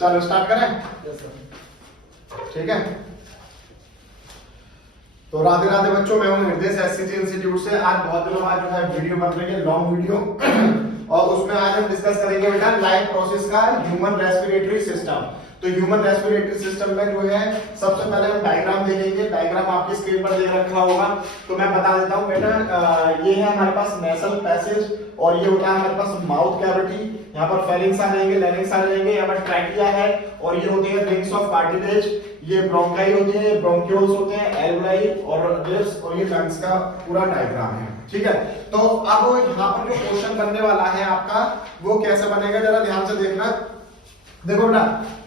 चलो स्टार्ट करें। ठीक है, तो राधे राधे बच्चों, मैं हूं निर्देश एससीजी इंस्टीट्यूट से। आज बहुत दिनों बाद जो है वीडियो बन रही है, लॉन्ग वीडियो और उसमें आज हम डिस्कस करेंगे बेटा लाइफ प्रोसेस का ह्यूमन रेस्पिरेटरी सिस्टम। तो ह्यूमन रेस्पिरेटरी सिस्टम में जो है सबसे पहले हम डायग्राम देखेंगे। डायग्राम आपकी स्क्रीन पर दे रखा होगा, तो मैं बता देता हूं बेटा। ये है हमारे पास नेसल पैसेज और ये होता है हमारे पास माउथ कैविटी। यहाँ पर फेरिंग्स आ जाएंगे, लैरिंग्स आ जाएंगे, यहाँ पर ट्रैकिया है और ये होती है रिंग्स ऑफ कार्टिलेज। ये ब्रोंकाई होती है, ब्रोंक्यूल्स होते हैं, एल्वुलाई और लिप्स, और ये लंग्स का पूरा डायग्राम है। ठीक है, तो अब यहाँ पर जो क्वेश्चन बनने वाला है आपका वो कैसे बनेगा, जरा ध्यान से देखना। देखो बेटा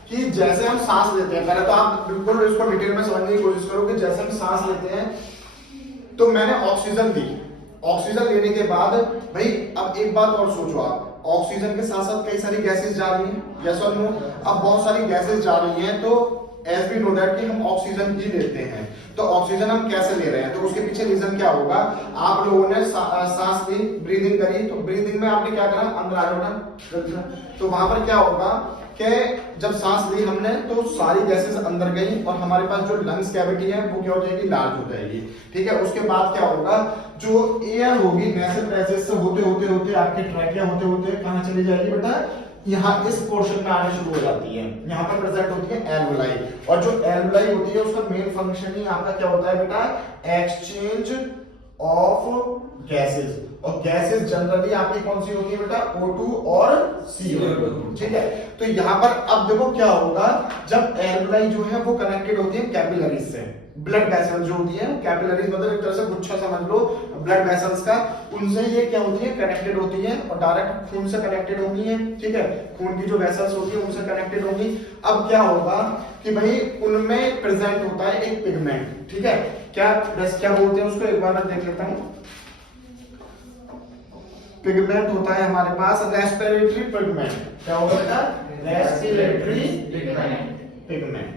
कि जैसे हम सांस लेते हैं, पहले तो आप बिल्कुल इसको डिटेल में समझने की कोशिश करो कि जैसे हम सांस लेते हैं तो मैंने ऑक्सीजन दी। ऑक्सीजन लेने के बाद भाई अब एक बात और सोचो आप, ऑक्सीजन के साथ साथ कई सारी गैसेस जा रही हैं, यस और नो। अब बहुत सारी गैसेस जा रही हैं, तो एज वी नो दैट कि हम ऑक्सीजन ही लेते हैं। तो ऑक्सीजन हम कैसे ले रहे हैं, तो उसके पीछे रीजन क्या होगा। आप लोगों ने सांस ली, ब्रीदिंग करी, तो ब्रीदिंग में आपने क्या करा, अंदर आ जाओ। तो वहां पर क्या होगा कि जब सांस ली हमने तो सारी गैसेस अंदर गई और हमारे पास जो लंग्स कैविटी है वो क्या हो जाएगी, लार्ज हो जाएगी। ठीक है, उसके बाद क्या होगा, जो एयर होगी नेसल पैसेज से होते होते होते आपके ट्रैकिया होते होते कहां चली जाएगी बेटा, यहाँ इस पोर्शन में आने शुरू हो जाती है। यहाँ पर प्रेजेंट होती है एल्वुलाई, और जो एल्वुलाई होती है उसका मेन फंक्शन ही आपका क्या होता है बेटा, एक्सचेंज ऑफ गैसेस। और गैसेस जनरली आपकी कौन सी होती है बेटा, O2 और CO2। ठीक है, तो यहाँ पर अब देखो क्या होगा, जब एल्वुलाई जो है वो कनेक्टेड होती है कैपिलरीज से। ब्लड वेसल्स जो होती है, कैपिलरीज मतलब एक तरह से गुच्छा समझ लो ब्लड वेसल्स का, उनसे ये क्या होती है, कनेक्टेड होती है और डायरेक्ट खून से कनेक्टेड होंगी है। ठीक है, खून की जो वेसल्स होती है उनसे कनेक्टेड होंगी। अब क्या होगा कि भाई उनमें प्रेजेंट होता है एक पिगमेंट। ठीक है, क्या बोलते हैं उसको, एक बार मैं देख लेता हूं। पिगमेंट होता है हमारे पास रेस्पिरेटरी पिगमेंट। क्या होगा बेटा, रेस्पिरेटरी पिगमेंट।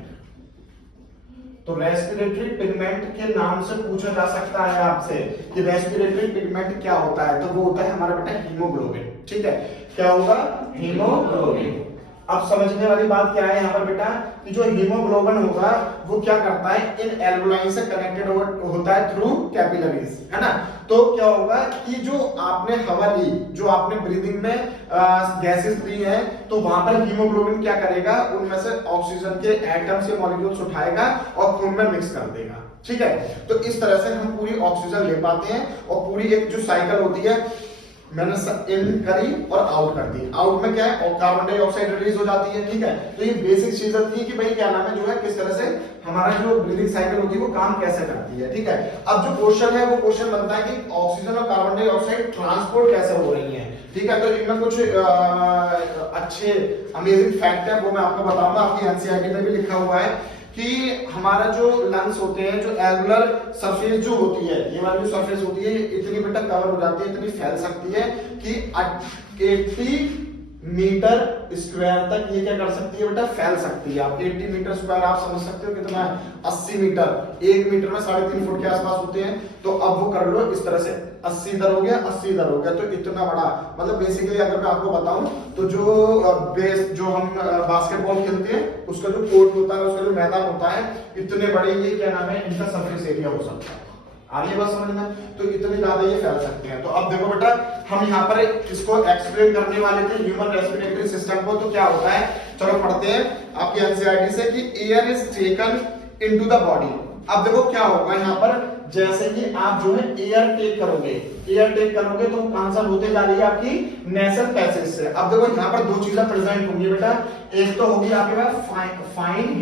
तो रेस्पिरेटरी पिगमेंट के नाम से पूछा जा सकता है आपसे कि रेस्पिरेटरी पिगमेंट क्या होता है, तो वो होता है हमारा बेटा हीमोग्लोबिन। ठीक है, क्या होगा, हीमोग्लोबिन। अब समझने वाली बात क्या है यहाँ पर बेटा, कि जो हीमोग्लोबिन होगा वो क्या करता है, इन एल्वुलाई से कनेक्टेड होता है थ्रू कैपिलरीज, है ना। तो क्या होगा कि जो आपने हवा ली, जो आपने ब्रीदिंग में गैसेस ली हैं, तो वहां पर हीमोग्लोबिन क्या करेगा, उनमें से ऑक्सीजन के एटम्स या मॉलिक्यूल्स उठाएगा और खून में मिक्स कर देगा। ठीक है, तो इस तरह से हम पूरी ऑक्सीजन ले पाते हैं और पूरी एक जो साइकिल होती है, मैंने इन करी और आउट कर दी। आउट में क्या है, कार्बन डाइऑक्साइड रिलीज हो जाती है। ठीक है, तो ये बेसिक चीज होती है कि भाई क्या नाम है, जो है किस तरह से हमारा जो ब्रीदिंग साइकिल होती है वो काम कैसे करती है। ठीक है, अब जो क्वेश्चन है वो क्वेश्चन बनता है कि ऑक्सीजन और कार्बन डाइऑक्साइड ट्रांसपोर्ट कैसे हो रही है। ठीक है, तो इनमें कुछ अच्छे अमेजिंग फैक्ट है वो मैं आपको बताऊंगा। आपकी एनसीईआरटी में भी लिखा हुआ है कि हमारा जो लंग्स होते हैं, जो एल्वुलर सरफेस जो होती है, ये वाली जो सरफेस होती है इतनी बेटा कवर हो जाती है, इतनी फैल सकती है कि 80 मीटर स्क्वायर तक ये क्या कर सकती है बेटा, फैल सकती है। आप 80 मीटर स्क्वायर आप समझ सकते हो कितना है, 80 मीटर, 1 मीटर में 3.5 फुट के आसपास होते हैं। तो अब वो कर लो इस तरह से, 80 इधर हो गया, 80 इधर हो गया, तो इतना बड़ा, मतलब बेसिकली अगर मैं आपको बताऊं तो जो बेस जो हम बास्केटबॉल खेलते हैं उसका जो कोर्ट होता है, उसका जो मैदान होता है, इतने बड़े ये क्या नाम है, इनका सरफेस एरिया हो सकता है। आगे बात समझ में, तो इतनी ज्यादा ये फैल सकते हैं। तो अब देखो बेटा, हम यहाँ पर इसको एक्सप्लेन करने वाले थे ह्यूमन रेस्पिरेटरी सिस्टम को। तो क्या होता है, चलो पढ़ते हैं आपकी एनसीईआरटी से कि air is taken into the body. अब देखो क्या होगा यहाँ पर, जैसे कि आप जो है एयर टेक करोगे, तो आंसर होते जा रही है आपकी नेसल पैसेज से। अब देखो यहाँ पर दो चीजें प्रेजेंट होंगी बेटा, एक तो होगी आपके पास फाइन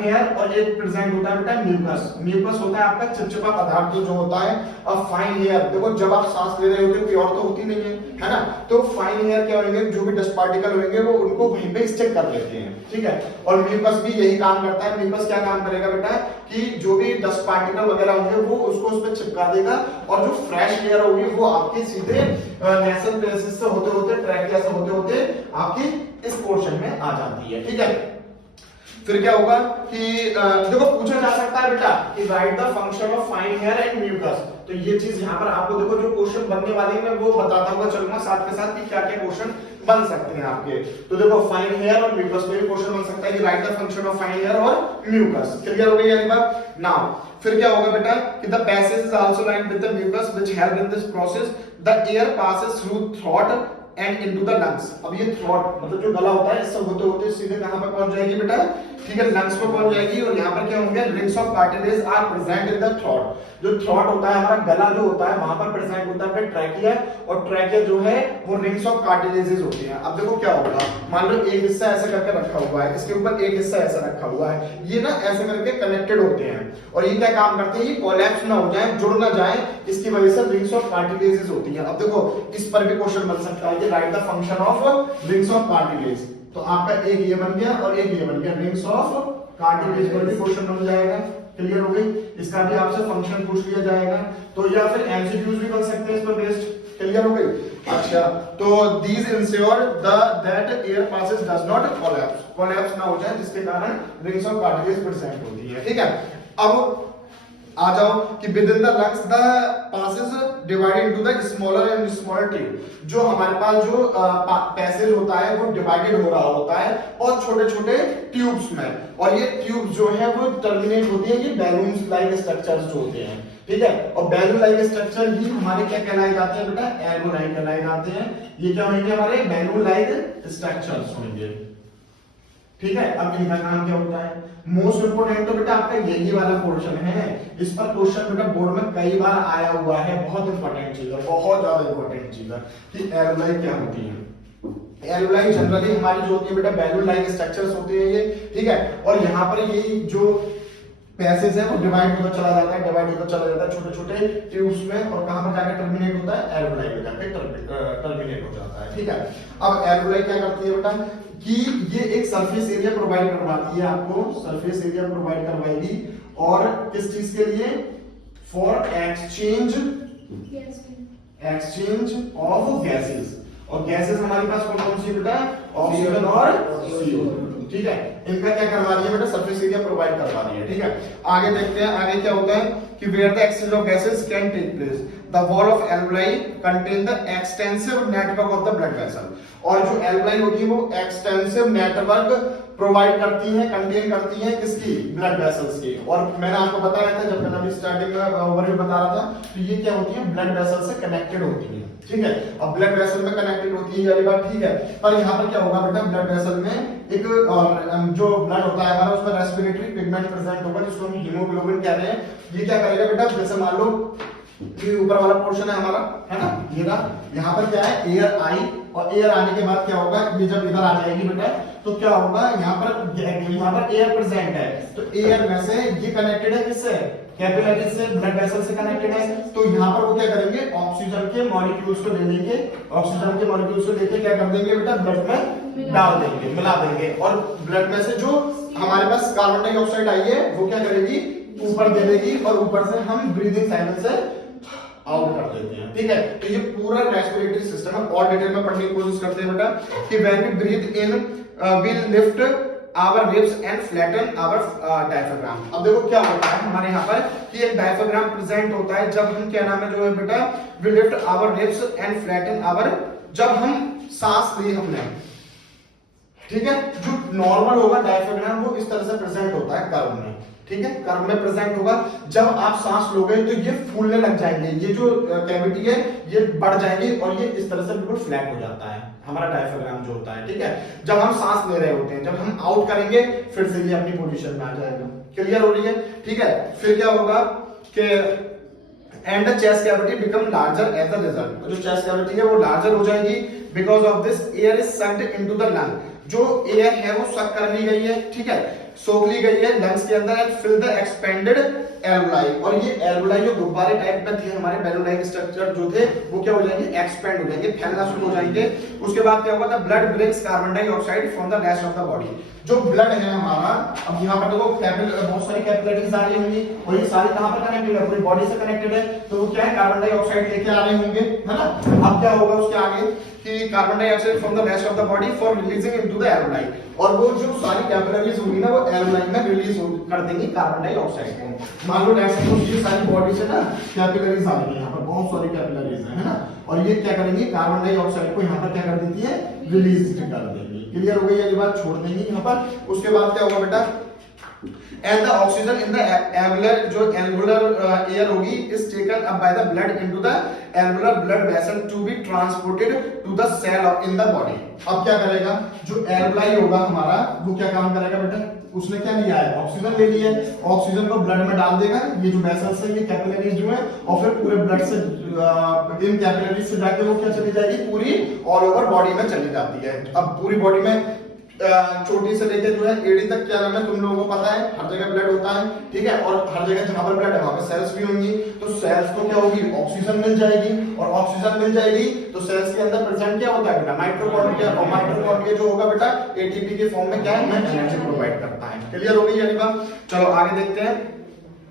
हेयर और एक प्रेजेंट होता है बेटा म्यूकस होता है आपका चिपचिपा पदार्थ जो होता है। और फाइन हेयर देखो, जब आप सांस ले रहे होते हो प्योर तो होती नहीं है ना, तो फाइन हेयर क्या होंगे, जो भी डस्ट पार्टिकल होंगे वो उनको वहीं पे स्टिक कर लेते हैं। ठीक है, और म्यूकस भी यही काम करता है। म्यूकस क्या काम करेगा बेटा, कि जो भी डस्ट पार्टिकल वगैरह होंगे वो उसको उस पर चिपका देगा, और जो फ्रेश एयर होगी वो आपके सीधे नेसल पैसेज से होते होते, ट्रैकिया से होते होते आपकी इस पोर्शन में आ जाती है। ठीक है, फिर क्या होगा कि देखो पूछा जा सकता है बेटा कि write the function of fine hair and mucus. तो ये चीज यहाँ पर आपको देखो जो क्वेश्चन बनने वाले हैं मैं वो बताता हुआ चलूंगा साथ के साथ कि क्या क्या क्वेश्चन बन सकते हैं आपके। तो देखो फाइन हेयर और म्यूकस में भी क्वेश्चन बन सकता है कि write the function of fine hair और म्यूकस। क्लियर हो गई यानी बात। नाउ फिर क्या होगा बेटा कि the passage is also lined with the mucus which help in this process the air passes through throat and into the lungs. अब ये थ्रोट मतलब जो गला होता है इससे होते होते सीधे कहां पर पहुंच जाएगी बेटा, ठीक है, लंग्स पर पहुंच जाएगी। और यहाँ पर क्या होंगे rings of cartilage are present in the throat. जो थ्रोट होता है हमारा गला जो होता है वहां पर प्रेजेंट होता है ट्रैकिया, और ट्रैकिया जो है वो रिंग्स ऑफ कार्टिलेजेस होती हैं। अब देखो क्या होगा, मान लो एक हिस्सा ऐसा करके रखा हुआ है, इसके ऊपर एक हिस्सा ऐसा रखा हुआ है, ये ना ऐसे करके कनेक्टेड होते हैं और ये क्या काम करते हैं, ये कोलैप्स ना हो जाए, जुड़ ना जाए, इसकी वजह से रिंग्स ऑफ कार्टिलेजेस होती हैं। अब देखो इस पर भी क्वेश्चन बन सकता है कि write the function of rings of cartilage. तो आपका एक ये बन गया और एक ये बन गया, रिंग्स ऑफ कार्टिलेज पर भी क्वेश्चन बन जाएगा। क्लियर हो गई, इसका भी आपसे फंक्शन पूछ लिया जाएगा। तो या फिर एमसीक्यूज भी बन सकते हैं इस पर बेस्ड। क्लियर हो गई। अच्छा तो these ensure the that air passes does not collapse ना हो जाए, जिसके कारण रिंग्स ऑफ कार्टिलेज प्रेजेंट होती है। ठीक है, अब आ जाओ कि with in the lungs the passes divided into the smaller and smaller tube. जो हमारे पास जो पैसेज होता है वो डिवाइडेड हो रहा होता है और छोटे छोटे ट्यूब्स में, और ये ट्यूब जो है वो टर्मिनेट होती है कि बैलून्स लाइक स्ट्रक्चर्स जो होते हैं। ठीक है, और बैलून लाइक स्ट्रक्चर ही हमारे क्या कहलाए जाते हैं बेटा, एरोलाइक कहलाए जाते हैं। ये क्या होंगे हमारे बैलून लाइक स्ट्रक्चर्स होंगे। ठीक है, अब इनका नाम क्या होता है, मोस्ट इंपोर्टेंट तो बेटा आपका यही वाला पोर्शन है। इस पर क्वेश्चन बेटा बोर्ड में कई बार आया हुआ है, बहुत इंपॉर्टेंट चीज है, बहुत ज्यादा इंपॉर्टेंट चीज है कि एरोलाई क्या होती है। एरोलाई जनरली हमारी जो होती है बेटा बैलून लाइक स्ट्रक्चर्स होते हैं ये। ठीक है, और यहाँ पर ये जो पैसेज है वो डिवाइड होता चला जाता है, डिवाइड होता चला जाता है छोटे छोटे ट्यूब्स में, और कहां पर जाकर टर्मिनेट होता है, एरोलाई में जाकर टर्मिनेट हो जाता है। ठीक है, अब एरोलाई क्या करती है बेटा कि ये एक सरफेस एरिया प्रोवाइड करवाती है आपको, सरफेस एरिया प्रोवाइड करवाएगी, और किस चीज के लिए, फॉर एक्सचेंज ऑफ गैसेस। और गैसेस हमारे पास कौन कौन सी बेटा, ऑक्सीजन और CO। ठीक है, इनका क्या करवा रही है बेटा, सरफेस एरिया प्रोवाइड करवा रही है। ठीक है, आगे देखते हैं आगे क्या होता है कि where the exchange of gases can take place the wall of alveoli contain the extensive network of the blood vessel. और जो एल्वेओलाई होती है वो एक्सटेंसिव नेटवर्क प्रोवाइड करती है, कंटेन करती है किसकी, ब्लड वेसल्स की। और मैंने आपको बताया था जब मैंने अभी स्टार्टिंग में ओवरव्यू बता रहा था, तो ये क्या होती है, ब्लड वेसल से कनेक्टेड होती है। ठीक है, अब ब्लड वेसल में कनेक्टेड होती है ये बात ठीक है, पर यहाँ पर क्या होगा बेटा, ब्लड वेसल में एक जो ब्लड होता है हमारा उसमें रेस्पिरेटरी पिगमेंट प्रेजेंट होगा जिसको हम हीमोग्लोबिन कहते हैं। ये क्या करेगा बेटा, जैसे मान लो ये ऊपर वाला पोर्शन है हमारा, है ना, ये ना, यहाँ पर क्या है, एयर आई, और एयर आने के बाद क्या होगा, ये जब इधर आ जाएगी बेटा तो क्या होगा, यहाँ पर एयर प्रेजेंट है, तो एयर में से ये कनेक्टेड है किससे, कैपिलरी से, ब्लड वेसल से कनेक्टेड है। तो यहाँ पर वो क्या करेंगे, ऑक्सीजन के मॉलिक्यूल्स को ले लेंगे, ऑक्सीजन के मॉलिक्यूल्स को लेके क्या कर देंगे बेटा, ब्लड में डाल देंगे, मिला देंगे, और ब्लड में से जो हमारे पास कार्बन डाइऑक्साइड आई है वो क्या करेगी, ऊपर दे देगी, और ऊपर से हम ब्रीदिंग साइकिल से आउट कर देते हैं। ठीक है, तो ये पूरा रेस्पिरेटरी सिस्टम है। और डिटेल में पढ़ने की कोशिश करते हैं बेटा कि when we breathe in we lift our ribs and flatten our diaphragm. अब देखो क्या होता है हमारे यहाँ पर कि एक डायफ्राम प्रेजेंट होता है जब हम, क्या नाम है जो है बेटा, we lift our ribs and flatten our, जब हम सांस ली हमने। ठीक है, जो नॉर्मल होगा डायफ्राम वो इस तरह से प्रेजेंट होता है कर्व में। ठीक है, कर्व में प्रेजेंट होगा, जब आप सांस लोगे तो ये फूलने लग जाएंगे, ये जो कैविटी है ये बढ़ जाएगी और ये इस तरह से बिल्कुल फ्लैट हो जाता है हमारा डायफ्राम जो होता है। ठीक है, जब हम सांस ले रहे होते हैं, जब हम आउट करेंगे फिर से ये अपनी पोजीशन में आ जाएगा। क्लियर हो रही है। ठीक है, फिर क्या होगा कि and the chest cavity become larger as the result. जो चेस्ट कैविटी है वो लार्जर हो जाएगी, because of this air is sucked into the lung. जो एयर है वो सक कर ली गई है, ठीक है, सोख ली गई है लंग्स के अंदर, and fill the expanded alveoli. और ये एल्वेओलाई जो गुब्बारे टाइप में थे हमारे बैलून लाइक स्ट्रक्चर जो थे वो क्या हो जाएंगे, एक्सपेंड हो जाएंगे, फैलना शुरू हो जाएंगे। उसके बाद क्या होगा, the blood brings carbon dioxide from the rest of the body. जो ब्लड है हमारा, अब यहाँ पर देखो बहुत सारी कैपिलरीज आ रही होंगी और ये सारी कहां पर कनेक्टेड है, पूरी बॉडी से कनेक्टेड है, तो वो क्या है, कार्बन डाइऑक्साइड लेके आ रहे होंगे, है ना। अब क्या होगा उसके आगे कि carbon dioxide from the rest of the body for releasing into the alveoli, और वो जो सारी कैपिलरीज होंगी ना वो एरोलाई में रिलीज कर देंगी कार्बन डाइऑक्साइड को। मान लो ऐसे तो ये सारी बॉडी से ना कैपिलरीज आ रही है, यहाँ पर बहुत सारी कैपिलरीज है ना, और ये क्या करेंगी कार्बन डाइऑक्साइड को यहाँ पर क्या कर देती है रिलीज कर देंगी। क्लियर हो गई ये बात, छोड़ देंगी यहाँ पर। उसके बाद क्या होगा बेटा, and the oxygen in the alveolar जो alveolar air होगी is taken up by the blood into the alveolar blood vessel to be transported to the cell in the body। अब क्या करेगा, जो alveoli होगा हमारा वो क्या काम करेगा बेटा, उसने क्या लिया है ऑक्सीजन ले लिया है, ऑक्सीजन को ब्लड में डाल देगा, ये जो वेसल्स है ये कैपिलरीज जो है, और फिर पूरे ब्लड से इन कैपिलरीज से जाके वो क्या चली जाएगी पूरी ऑल ओवर बॉडी में चली जाती है। अब पूरी बॉडी में छोटी से लेकर जो है एड़ी तक क्या नाम है तुम लोगों को पता है, हर जगह ब्लड होता है, ठीक है, और हर जगह जहां पर ब्लड है वहां पे सेल्स भी होंगी, तो सेल्स को क्या होगी ऑक्सीजन मिल जाएगी, और ऑक्सीजन मिल जाएगी तो सेल्स के अंदर प्रेजेंट क्या होता है बेटा माइटोकॉन्ड्रिया, और माइटोकॉन्ड्रिया जो होगा बेटा एटीपी के फॉर्म में क्या है एनर्जी प्रोवाइड करता है। क्लियर हो गई यानी बात। चलो आगे देखते हैं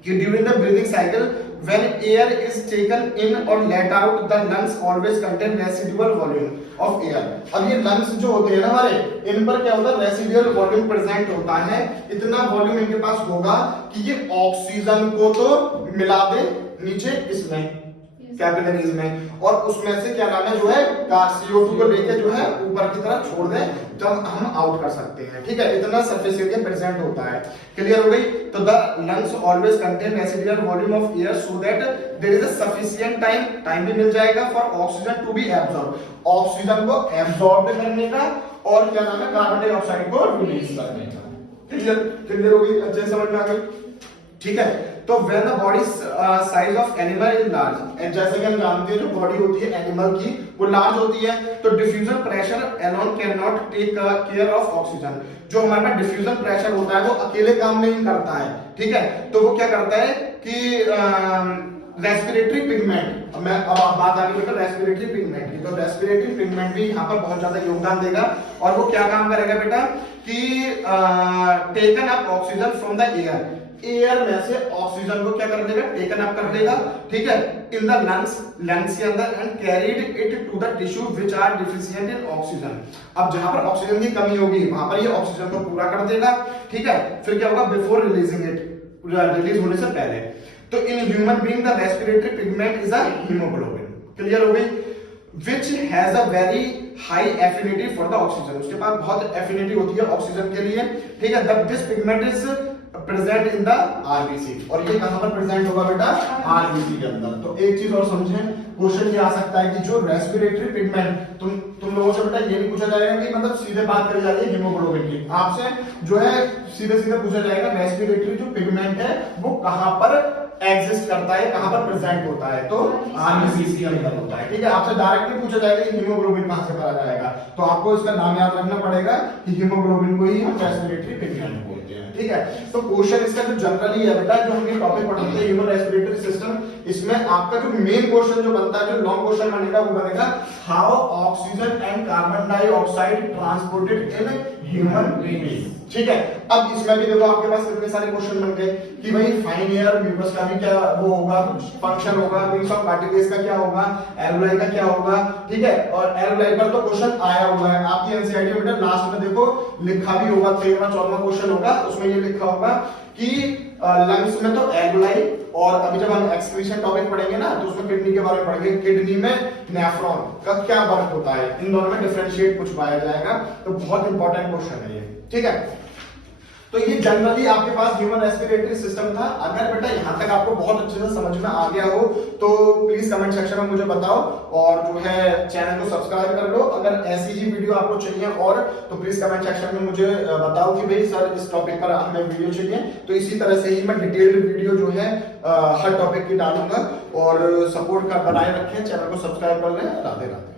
कि during the breathing cycle when air is taken in or let out the lungs always contain residual volume of air। अब ये lungs जो होते हैं ना हमारे, इन पर क्या होता है residual volume प्रेजेंट होता है, इतना वॉल्यूम इनके पास होगा कि ये ऑक्सीजन को तो मिला दे नीचे इसमें कैपिलरीज में, और उसमें से क्या नाम है जो है CO2 को लेके जो है ऊपर की तरफ छोड़ दें तब हम आउट कर सकते हैं, ठीक है, इतना सरफेस एरिया प्रेजेंट होता है। क्लियर हो गई। तो the lungs always contain residual volume of air so that there is a sufficient time भी मिल जाएगा for oxygen to be absorb, oxygen को एब्जॉर्ब करने का, और क्या नाम है कार्बन डाइऑक्साइड को रिलीज करने का। क्लियर हो गई, अच्छे समझ में आ गई, ठीक है। तो when the body size of animal is large, जैसे कि हम जानते हैं जो बॉडी होती है एनिमल की वो लार्ज होती है, तो diffusion pressure alone cannot take care of oxygen। जो हमारा डिफ्यूजन प्रेशर होता है वो अकेले काम नहीं करता है, ठीक है, तो वो क्या करता है कि रेस्पिरेटरी पिगमेंट, मैं अब बात आ गई बेटा रेस्पिरेटरी पिगमेंट की, तो रेस्पिरेटरी पिगमेंट भी यहाँ पर बहुत ज्यादा योगदान देगा, और वो क्या काम करेगा बेटा कि taken up oxygen from the air, air में से ऑक्सीजन को क्या कर देगा टेकन अप कर लेगा, ठीक है, इन द लंग्स के अंदर, and carried it to the tissue which are deficient in oxygen. अब जहां पर ऑक्सीजन की कमी होगी वहां पर ये ऑक्सीजन को पूरा कर देगा, ठीक है, फिर क्या होगा बिफोर रिलीजिंग इट, रिलीज होने से पहले। तो in human being the respiratory pigment is a haemoglobin. Clear हो गई, which has a very high affinity for the oxygen, उसके पास बहुत एफिनिटी होती है ऑक्सीजन के लिए, ठीक है। The this pigment is present in the RBC, और ये कहां पर प्रेजेंट होगा बेटा आरबीसी के अंदर। तो एक चीज और समझें, क्वेश्चन ये आ सकता है कि जो रेस्पिरेटरी पिगमेंट तुम लोगों से बेटा ये नहीं पूछा जाएगा कि मतलब सीधे बात करी जाती है हीमोग्लोबिन की, आपसे जो है सीधे सीधे पूछा जाएगा रेस्पिरेटरी जो पिगमेंट है वो कहां पर एग्जिस्ट करता है, कहां पर प्रेजेंट होता है, तो आरबीसी के अंदर होता है, ठीक है। आपसे डायरेक्ट नहीं पूछा जाएगा कि हीमोग्लोबिन कहां से पाया जाएगा, तो आपको इसका नाम याद रखना पड़ेगा कि हीमोग्लोबिन को ही हम रेस्पिरेटरी पिगमेंट बोलते हैं, ठीक है। तो क्वेश्चन इसका जो जनरली है बेटा, जो हम ये टॉपिक पढ़ते हैं ह्यूमन रेस्पिरेटरी सिस्टम, इसमें आपका जो मेन क्वेश्चन जो बनता है, जो लॉन्ग क्वेश्चन बनेगा वो बनेगा how oxygen and carbon dioxide transported in human being, ठीक है। अब इसमें भी देखो आपके पास कितने सारे क्वेश्चन बन गए कि भाई फाइन एयर म्यूकस का भी क्या वो होगा फंक्शन होगा, विंग्स ऑफ कार्टिलेज का क्या होगा, एल्वेओलाई का क्या होगा, ठीक है। और एल्वेओलाई पर तो क्वेश्चन आया हुआ है आपकी एनसीईआरटी में, बेटा लास्ट में देखो लिखा भी होगा, 13वां 14वां क्वेश्चन होगा, उसमें ये लिखा होगा कि लंग्स में तो एल्वेओलाई, और अभी जब हम एक्सक्रीशन टॉपिक पढ़ेंगे ना तो उसमें किडनी के बारे में पढ़ेंगे, किडनी में नेफ्रॉन का क्या वर्क होता है, इन दोनों में डिफरेंशिएट कुछ पाया जाएगा, तो बहुत इंपॉर्टेंट क्वेश्चन है ये, ठीक है। तो ये जनरली आपके पास ह्यूमन रेस्पिरेटरी सिस्टम था। अगर बेटा यहाँ तक आपको बहुत अच्छे से समझ में आ गया हो तो प्लीज कमेंट सेक्शन में मुझे बताओ, और जो है चैनल को सब्सक्राइब कर लो। अगर ऐसी ही वीडियो आपको चाहिए और तो प्लीज कमेंट सेक्शन में मुझे बताओ कि भाई सर इस टॉपिक पर हमें वीडियो चाहिए, तो इसी तरह से ही मैं डिटेल्ड वीडियो जो है हर टॉपिक की डालूंगा। और सपोर्ट का बनाए रखें, चैनल को सब्सक्राइब कर लें। राधे राधे।